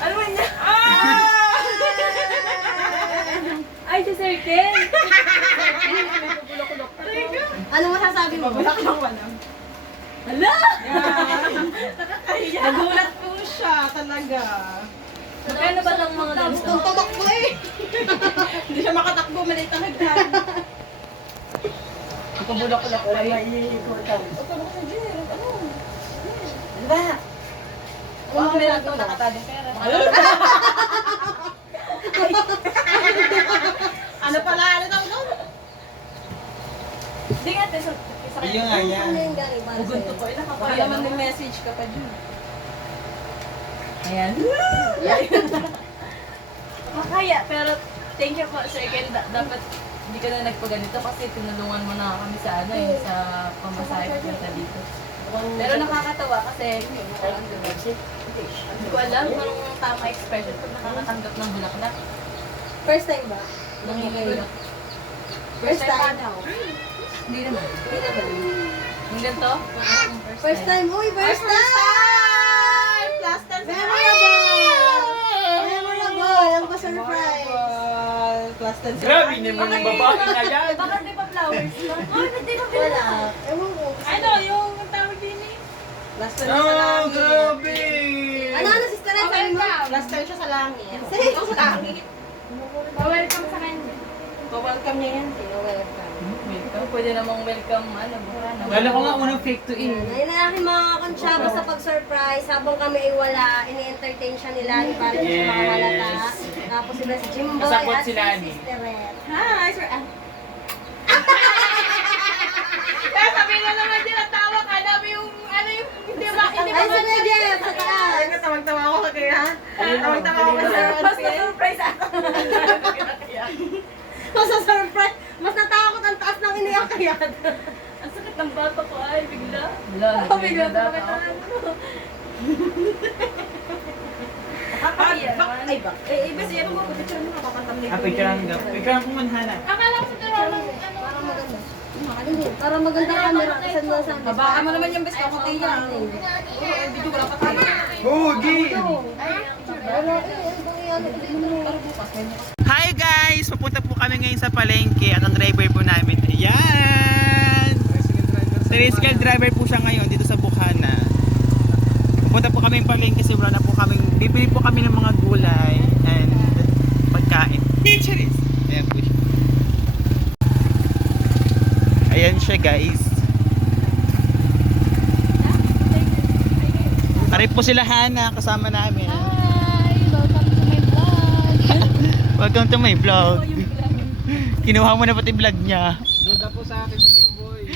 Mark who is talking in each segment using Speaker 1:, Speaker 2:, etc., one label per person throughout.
Speaker 1: Ano man niya?
Speaker 2: Ay, si Sir Ken!
Speaker 1: Ano masasabi mo?
Speaker 3: Wala lang wala.
Speaker 2: Hala!
Speaker 3: Nagulat po siya talaga.
Speaker 2: Magkano ba lang mga ganito?
Speaker 3: Gusto tumakbo eh. Hindi siya makatakbo, maliit ang hagdan. Pabulak-ulak ko lang.
Speaker 1: Maiikutan.
Speaker 3: O, tulog sa Jer. Ano?
Speaker 1: Ano ba?
Speaker 3: Ano ba meron itong nakatadong pera? ano pala? Ano daw doon?
Speaker 2: Hindi nga, sa sa
Speaker 4: Ayun nga yan.
Speaker 1: Ano yung galing para
Speaker 2: Ugunto
Speaker 1: sa'yo?
Speaker 2: ko, ilang
Speaker 3: Baka
Speaker 2: kapaya
Speaker 3: naman may message ka pa dyan.
Speaker 2: Ayan. Makaya, pero thank you po, Sir Ken. Da- dapat hindi ka na nagpaganito kasi tinulungan mo na kami sa ano eh, sa pamasahe papunta dito. Pero nakakatawa kasi hindi ko alam kung tama expression pag nakakatanggap ng bulaklak.
Speaker 1: First time ba?
Speaker 2: Ng bulaklak.
Speaker 1: First time?
Speaker 2: Hindi naman.
Speaker 1: Hindi naman.
Speaker 2: Yung ganito?
Speaker 1: First time. Uy, first time!
Speaker 3: Plus 10
Speaker 1: Memorable! Memorable! Ang pa-surprise.
Speaker 3: Plus 10
Speaker 4: Grabe naman yung babae na yan.
Speaker 2: Baka di pa flowers. Oh, hindi na
Speaker 1: Wala. Ewan ko.
Speaker 3: Ano, yung. Plus 10 siya sa
Speaker 4: Oh,
Speaker 3: langit.
Speaker 4: grabe!
Speaker 1: Ano, ano, sister? Ano sabi mo?
Speaker 3: Plus 10 siya sa langit. Sa langit.
Speaker 2: welcome sa kanya.
Speaker 3: Pa-welcome niya yan. Sino welcome?
Speaker 2: Welcome. Pwede namang welcome, ano, bukan.
Speaker 4: Kala ko nga unang fake to in.
Speaker 1: Ayun na aking mga konsyaba sa pag-surprise. Habang kami ay wala, ini-entertain siya nila. Di parang siya
Speaker 4: Yes.
Speaker 1: makahalata. Tapos sila si Jimboy
Speaker 4: Kasabot
Speaker 1: at
Speaker 4: sila
Speaker 1: si
Speaker 4: ni.
Speaker 1: Sister Red.
Speaker 3: Hi, sir. Ah. Kaya sabi na naman din ang tawa ka. Alam yung, ano yung, hindi ba, hindi ba
Speaker 1: Ay, Red Jeff, sa taas.
Speaker 3: Ay, tawag-tawa ako kaya. Tawag-tawa ako kay Sir
Speaker 2: Mas na-surprise ako.
Speaker 1: Mas surprise Mas natakot ang taas ng iniyak kaya.
Speaker 2: Ang sakit ng bato ko ay bigla. Wala,
Speaker 1: Oh, bigla
Speaker 2: bigla
Speaker 1: sumakit ang
Speaker 2: naman.
Speaker 3: Ay, ba? Eh, ibig sabihin mo, picture mo, nakakantam na
Speaker 4: Ah, picture ang Picture ang kumanhana.
Speaker 2: Akala ko sa dalawa lang, ano,
Speaker 1: Para maganda. Camera. Kasi doon sa amin.
Speaker 3: Babaan mo naman yung best ko, kunti yan. Eh, video wala pa tayo.
Speaker 4: Hugi! Hi guys! Papunta po kami ngayon sa palengke at ang driver po namin. Ayan! Tricycle driver po siya ngayon dito sa Bukana. Pupunta po kami ng palengke kasi wala na po kami. Bibili po kami ng mga gulay and pagkain. Charis! Ayan po siya. Ayan siya guys. Ari po sila Hana kasama namin.
Speaker 2: Hi! Welcome to my vlog.
Speaker 4: Welcome to my vlog. Kinuha mo na pati vlog niya.
Speaker 5: Duda po sa akin si Boy.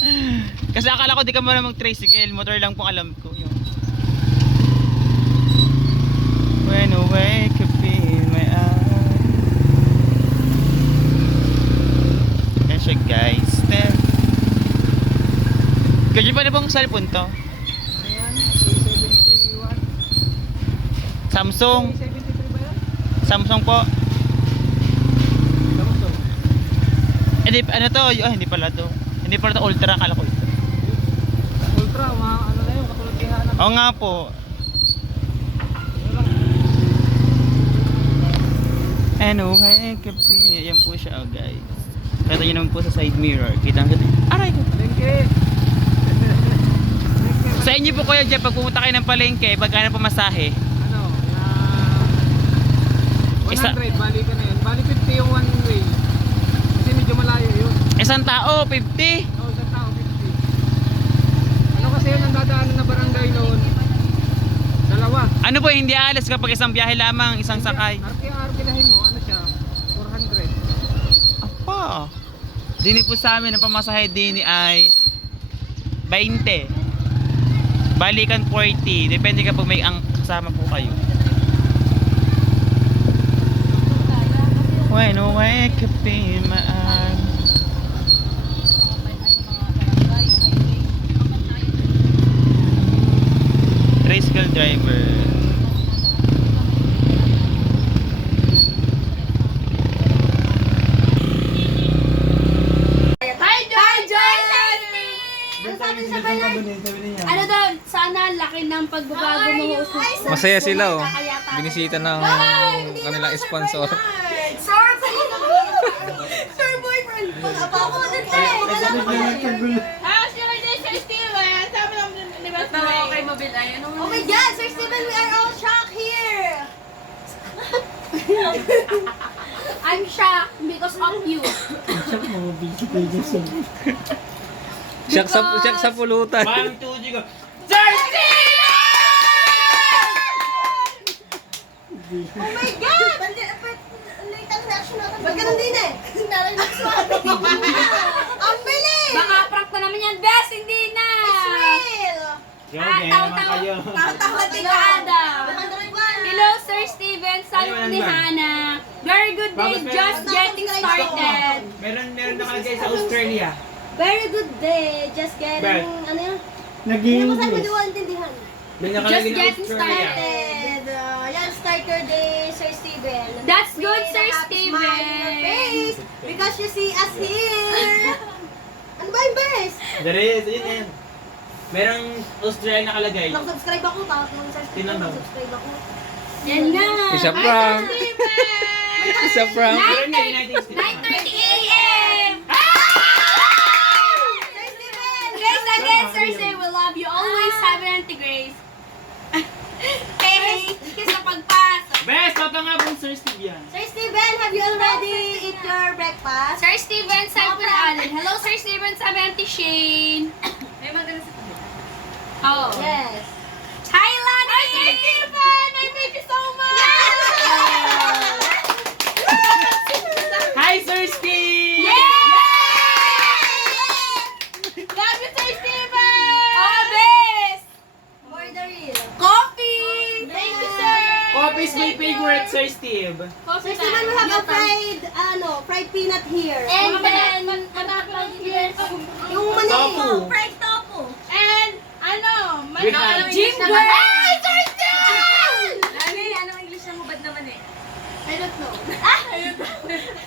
Speaker 4: Kasi akala ko di ka marunong mag-tricycle, motor lang pong alam ko. Yun. When I wake up in my eyes. Yan siya guys. Ganyan pa na bang cellphone to?
Speaker 5: Ayan, A71.
Speaker 4: Samsung.
Speaker 5: A73 ba yan?
Speaker 4: Samsung po.
Speaker 5: Samsung.
Speaker 4: Eh, di, ano to? Ah, hindi pala to. Hindi pala to ultra, akala ko ito.
Speaker 5: Ultra, mga ano na yun, katulad kay Hana.
Speaker 4: Oo nga po. Anyway, kape. Ayan po siya, oh, guys. Kita nyo naman po sa side mirror. Kita kita. Aray ko.
Speaker 5: Palengke.
Speaker 4: Sa inyo po kuya Jeff, pag pumunta kayo ng palengke, pagkano pamasahe?
Speaker 5: Ano, na
Speaker 4: Isa-
Speaker 5: 100, bali ka na yun. Bali 50 yung one way. Kasi medyo malayo yun.
Speaker 4: Isang tao, 50.
Speaker 5: Oo, isang tao, 50. Ano kasi yun ang dadaanan na barangay noon? Dalawa.
Speaker 4: Ano po, hindi alas kapag isang biyahe lamang, isang sakay.
Speaker 5: RTR bilahin mo, ano siya? 400.
Speaker 4: Apa. Dini po sa amin, ang pamasahe dini ay 20. Balikan 40. Depende kapag may ang kasama po kayo. When I wake up in my eyes. Tricycle driver.
Speaker 1: Hi, Joy! Ano sabi niya sa kanya? Ano daw, sana laki ng pagbabago mo.
Speaker 5: Masaya sila, oh. Binisita ng kanilang sponsor.
Speaker 1: Sir, Sir boyfriend. Pag-apa ko eh.
Speaker 3: Ah, sila din Sir Steven. Sabi lang, di ba?
Speaker 2: Tawa kay Mobile. Ano
Speaker 1: Oh my God, Sir Steven, we are all shocked here.
Speaker 3: I'm shocked because of you.
Speaker 5: Siyak sa, siyak sa pulutan.
Speaker 4: One, two, three, go.
Speaker 1: Oh my God! Late ang reaction natin. Ba't ganun din eh? Ang bilis!
Speaker 3: Baka prank na naman yan, Bes. Hindi na.
Speaker 1: Real!
Speaker 4: Yo,
Speaker 3: Ah, ka, Adam. Hello, Sir Steven. Salut ni? Hannah. Very good day.
Speaker 4: Bakit meron-
Speaker 3: Just getting started.
Speaker 4: Meron, meron nakalagay sa Australia.
Speaker 1: Very good day. Just getting,
Speaker 4: Bert.
Speaker 1: ano yun? Hindi mo saan mo di ko intindihan.
Speaker 4: May
Speaker 3: Just
Speaker 4: nakalagay na
Speaker 3: getting
Speaker 4: Australia.
Speaker 1: Started. Start your day, Sir Steven.
Speaker 3: That's good, Sir
Speaker 1: a happy smile on your
Speaker 3: Steven.
Speaker 1: face because you see us here. ano ba yung best?
Speaker 4: There is, yun yan. Merong Australia nakalagay.
Speaker 1: Nag-subscribe ako, tapos nung Sir Steven, nag-subscribe ako.
Speaker 3: Yan nga.
Speaker 5: Isa prank. Isa prank.
Speaker 4: Meron yan, United States.
Speaker 3: 9.30 a.m.
Speaker 1: Sir Steven!
Speaker 3: Grace again, Sir Steven. We love you always. Sabi ng Auntie Grace. Pagpasok.
Speaker 4: Best, toto nga pong Sir Steve yan.
Speaker 1: Sir Steven, have you already eat your breakfast?
Speaker 3: Sir Steven, sabi ng Allen. Hello, Sir Steven, sabi Auntie Shane.
Speaker 2: May maganda sa tabi.
Speaker 3: Oh.
Speaker 1: Yes.
Speaker 3: Hi, Lani! Hi, Sir Steven! I miss you so much!
Speaker 4: Hi, Sir Steve!
Speaker 3: Love you, Sir Steven! Oh, best!
Speaker 1: For the real.
Speaker 3: Coffee! Thank you, sir!
Speaker 4: Coffee is my favorite, Sir Steve.
Speaker 1: Sir Steven, we have a fried, ano, fried peanut here.
Speaker 3: And then, manapang yes.
Speaker 1: Yung mani.
Speaker 4: Tofu.
Speaker 1: Fried tofu.
Speaker 3: And, ano,
Speaker 4: We have-
Speaker 3: Jingle! Hey, Sir Steven!
Speaker 2: Lani, anong English ng hubad naman eh?
Speaker 1: I don't know.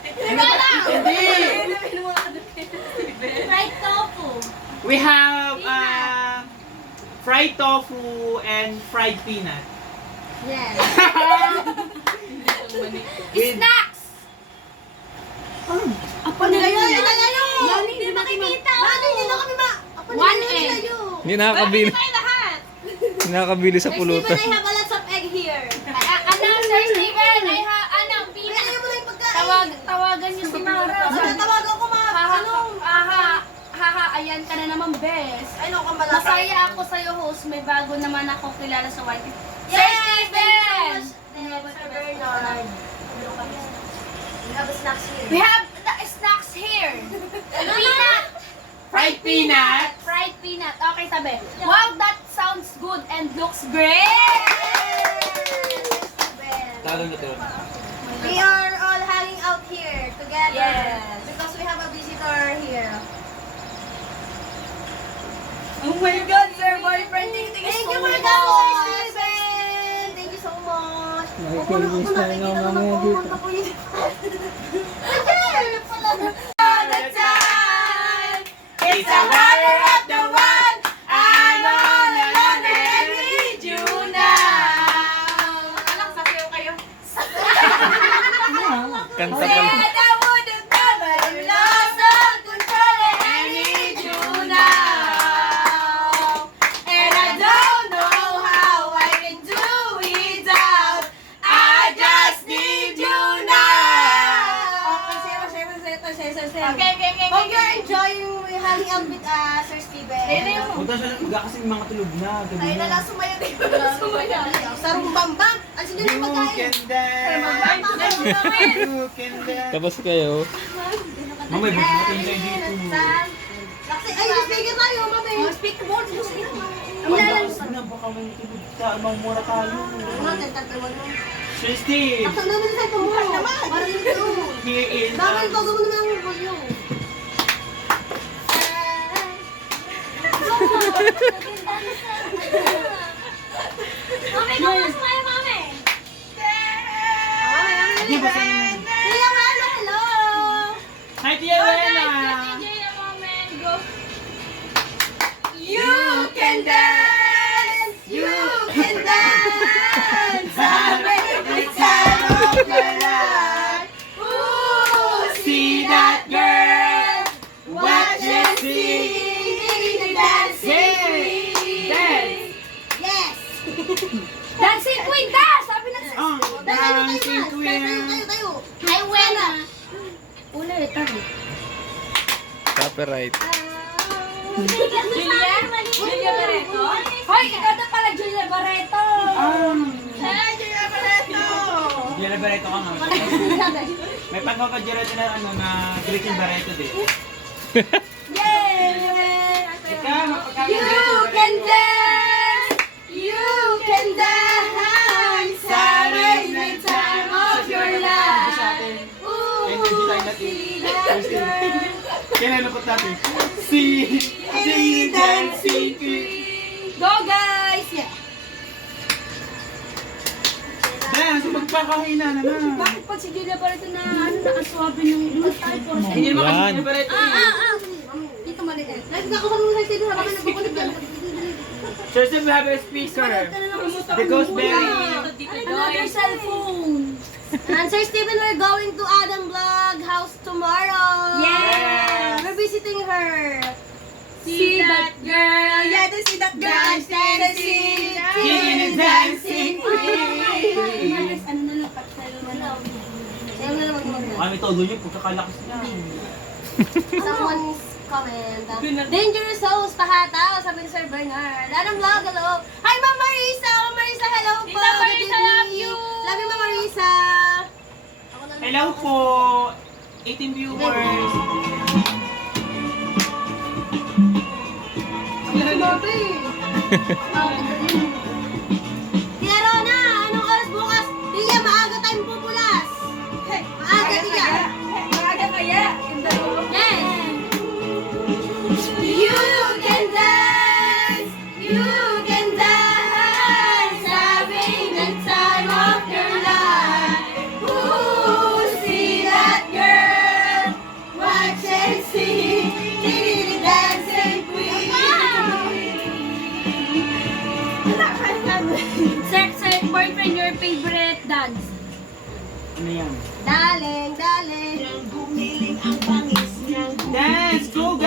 Speaker 1: Fried tofu.
Speaker 4: We have uh, fried tofu and fried peanut.
Speaker 1: Yes.
Speaker 3: Snacks!
Speaker 1: Apo nila yun. Ano, ano?
Speaker 3: Lani, hindi makikita.
Speaker 1: Lani, hindi na kami ma... Apo nila
Speaker 3: One
Speaker 1: yun,
Speaker 3: egg.
Speaker 1: yun.
Speaker 5: Hindi nakakabili.
Speaker 3: tayo lahat!
Speaker 5: Hindi nakakabili sa
Speaker 1: Sir Steven,
Speaker 5: pulutan.
Speaker 1: I have a lots of egg here.
Speaker 3: Ano, Sir Steven? Ay, ha, ano,
Speaker 1: Ay,
Speaker 3: pina.
Speaker 1: ayaw mo na yung pagkain.
Speaker 3: Tawag, tawagan niyo si Mara.
Speaker 1: Natatawagan ko mga,
Speaker 3: Haha,
Speaker 1: ano,
Speaker 3: aha, haha, ayan ka na naman, bes.
Speaker 1: ay, no, kung malasa.
Speaker 3: Masaya ako sa'yo, host. May bago naman ako kilala sa YT.
Speaker 1: Yes,
Speaker 3: Sir
Speaker 1: thank
Speaker 3: Steven!
Speaker 1: you so much, Sir Bernard. We have snacks here.
Speaker 3: We have the snacks here. Peanut.
Speaker 4: fried peanut.
Speaker 3: Fried peanut. Okay, sabi. Wow, that sounds good and looks great!
Speaker 4: Tagalog na.
Speaker 1: We are all hanging out here together.
Speaker 3: Yes.
Speaker 1: Because we have a visitor here.
Speaker 3: Oh my God, sir boyfriend, thank you
Speaker 1: Thank
Speaker 3: so
Speaker 1: you for
Speaker 3: much.
Speaker 1: Much. Pupuno ako nakikita naman pupunta po yun. Ay, pala.
Speaker 3: the time. It's a matter of the one. I'm on a loner and need you now. Anak, sasayaw kayo.
Speaker 5: Kanta
Speaker 3: Said
Speaker 5: pala.
Speaker 3: I wouldn't cover you lost all control and I need you now. And I don't know how I can do without. I just need you now. Okay, okay, okay.
Speaker 1: Hope you're enjoying hanging out with uh, Sir Steven.
Speaker 4: Punta siya, mag kasi mga tulog na. Gabi
Speaker 1: Ayun na
Speaker 4: na.
Speaker 1: lang, sumayo din. Sumayo. Sa rumbamba. Ano sino yung
Speaker 4: You
Speaker 1: pagkain?
Speaker 4: can dance. You can dance.
Speaker 5: Tapos kayo.
Speaker 4: Mamay, buti natin kayo dito.
Speaker 1: Ay, speaker tayo, mamay. Oh, speaker board. Ang
Speaker 4: Ang na, baka may tulog ka. Amang mura tayo.
Speaker 1: Ano, tagtagtawan mo.
Speaker 4: Sir Steve,
Speaker 1: Taksan naman sa ito mo. Para dito.
Speaker 4: here is...
Speaker 1: Bakit mo naman
Speaker 4: queen.
Speaker 1: tayo, tayo.
Speaker 3: Ay, wena.
Speaker 1: Ulit, tayo.
Speaker 5: Copyright.
Speaker 2: Julia? Julia Barreto?
Speaker 3: Hoy, ikaw na pala, Julia Barreto.
Speaker 4: Yan na Barreto ka nga. May pangkaw ka Gerald na ano na Gretchen Barreto din.
Speaker 3: Yay!
Speaker 4: Ikaw, mapagkakit
Speaker 3: You can dance!
Speaker 4: Kailan napot natin? Si, si dancing queen.
Speaker 3: Go guys! Yeah.
Speaker 4: Dance, magpakahina na na.
Speaker 3: Bakit pag si Julia Barreto na ano, nakaswabe ng pagtayo po sa
Speaker 4: Hindi naman kasi. Julia Barreto.
Speaker 3: Ah,
Speaker 4: eh.
Speaker 3: ah, ah! Dito maliit. Lagi ako sa mga side habang nagkukulit ka.
Speaker 4: First we have a speaker. The Ghostberry.
Speaker 3: Another cellphone.
Speaker 1: And Sir Steven, we're going to Adam Vlog house tomorrow.
Speaker 3: Yes.
Speaker 1: We're visiting her.
Speaker 3: See that girl, yeah, to see that girl dancing,
Speaker 4: Singing and dancing
Speaker 3: Ano na lang, patalo na lang.
Speaker 1: Ayaw na naman mag
Speaker 4: Kami todo yung pagkakalakas niya.
Speaker 1: Someone's comment. Dangerous souls, pahata. Sabi ni Sir Bernard. Adam Vlog, hello. Hi, Ma'am Marisa. Ma'am Marisa, hello po.
Speaker 3: Tita Marisa, love you.
Speaker 1: Love you, na lang.
Speaker 4: Hello po. 18 viewers.
Speaker 1: Tia
Speaker 3: Dance!
Speaker 4: Go! Go!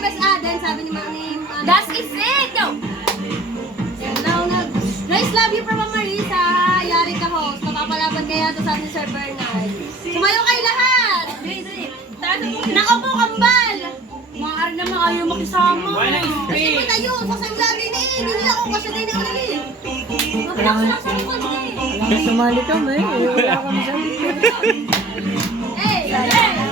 Speaker 1: Na best Aden, sabi ni Mami.
Speaker 3: Das is it! No.
Speaker 1: Hello, nag. Nice love you from Marisa. Yari ka host. Mapapalaban kaya to sa atin Sir Bernard. Sumayo kayo lahat. Nako po, kambal.
Speaker 3: Maaari naman ayaw makisama.
Speaker 1: Kasi mo tayo, sa simula din eh. Hindi ako kasi din ako nila eh. Mabilis lang sa likod eh.
Speaker 5: Sumali ka, may. Wala kami sa
Speaker 1: hey, hey,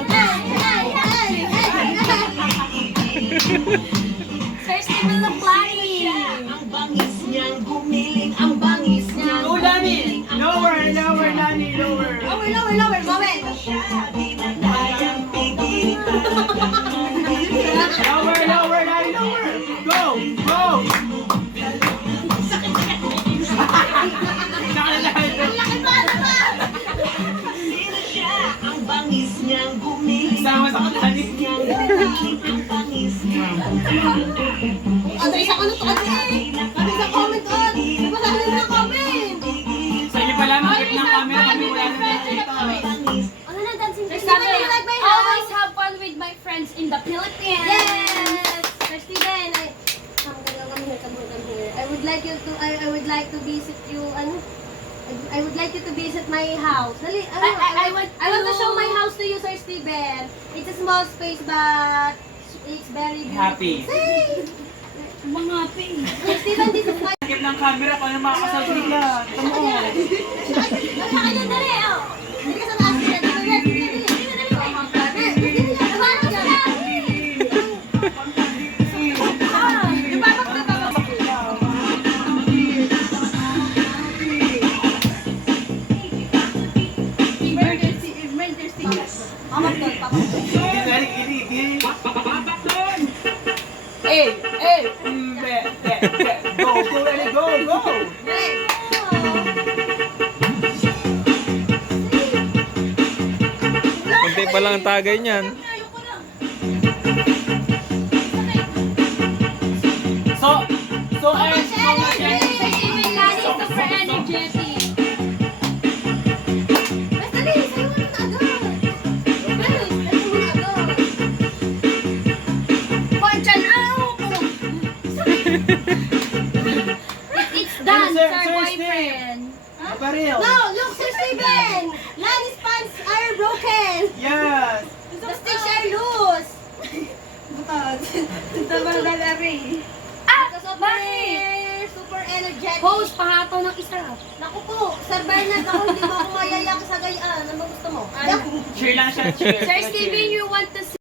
Speaker 1: Ang isa ko na to eh. Sabi sa comment na.
Speaker 4: Sa inyo pala, ng camera kami wala na nakikita.
Speaker 1: Ano na dancing?
Speaker 3: Sir
Speaker 1: Steven,
Speaker 3: Steven,
Speaker 1: do you like my
Speaker 3: always
Speaker 1: house?
Speaker 3: have fun with my friends in the Philippines.
Speaker 1: Yes! Steven, I... Come, come, come here, come here, come here. I would like you to, I, I would like to visit you, ano? I- would like you to visit my house. Dali, ano,
Speaker 3: I- I- I want
Speaker 1: I want to show my house to you, Sir Steven. It's a small space, but very beautiful.
Speaker 4: Happy.
Speaker 3: Mga happy.
Speaker 1: Steven, this is my...
Speaker 4: Ng camera ko na makakasabi ka. Tama mo.
Speaker 1: Nasa kanya, dali, oh! Eh,
Speaker 4: eh, mm, be, be, be. Go, go, ready, go, go.
Speaker 1: Dali.
Speaker 5: pa lang ang tagay niyan.
Speaker 4: So, so, eh,
Speaker 1: Much
Speaker 4: so much
Speaker 1: energy!
Speaker 4: energy.
Speaker 1: Steven Lani, super energetic. Mas It's done,
Speaker 4: Sir-
Speaker 1: sir,
Speaker 4: Sir
Speaker 1: boyfriend.
Speaker 4: Baril.
Speaker 1: No, look, Sir Steven! Lani's pants are broken!
Speaker 4: Yes.
Speaker 1: The stitch are loose! Ah! Super, super energetic. Host, pahato ng isa. Naku po, Sir Bernard, ako hindi mo ako mayayak sa gayaan. Ano ba gusto mo?
Speaker 4: Cheer lang siya.
Speaker 1: Sir Steven, you want to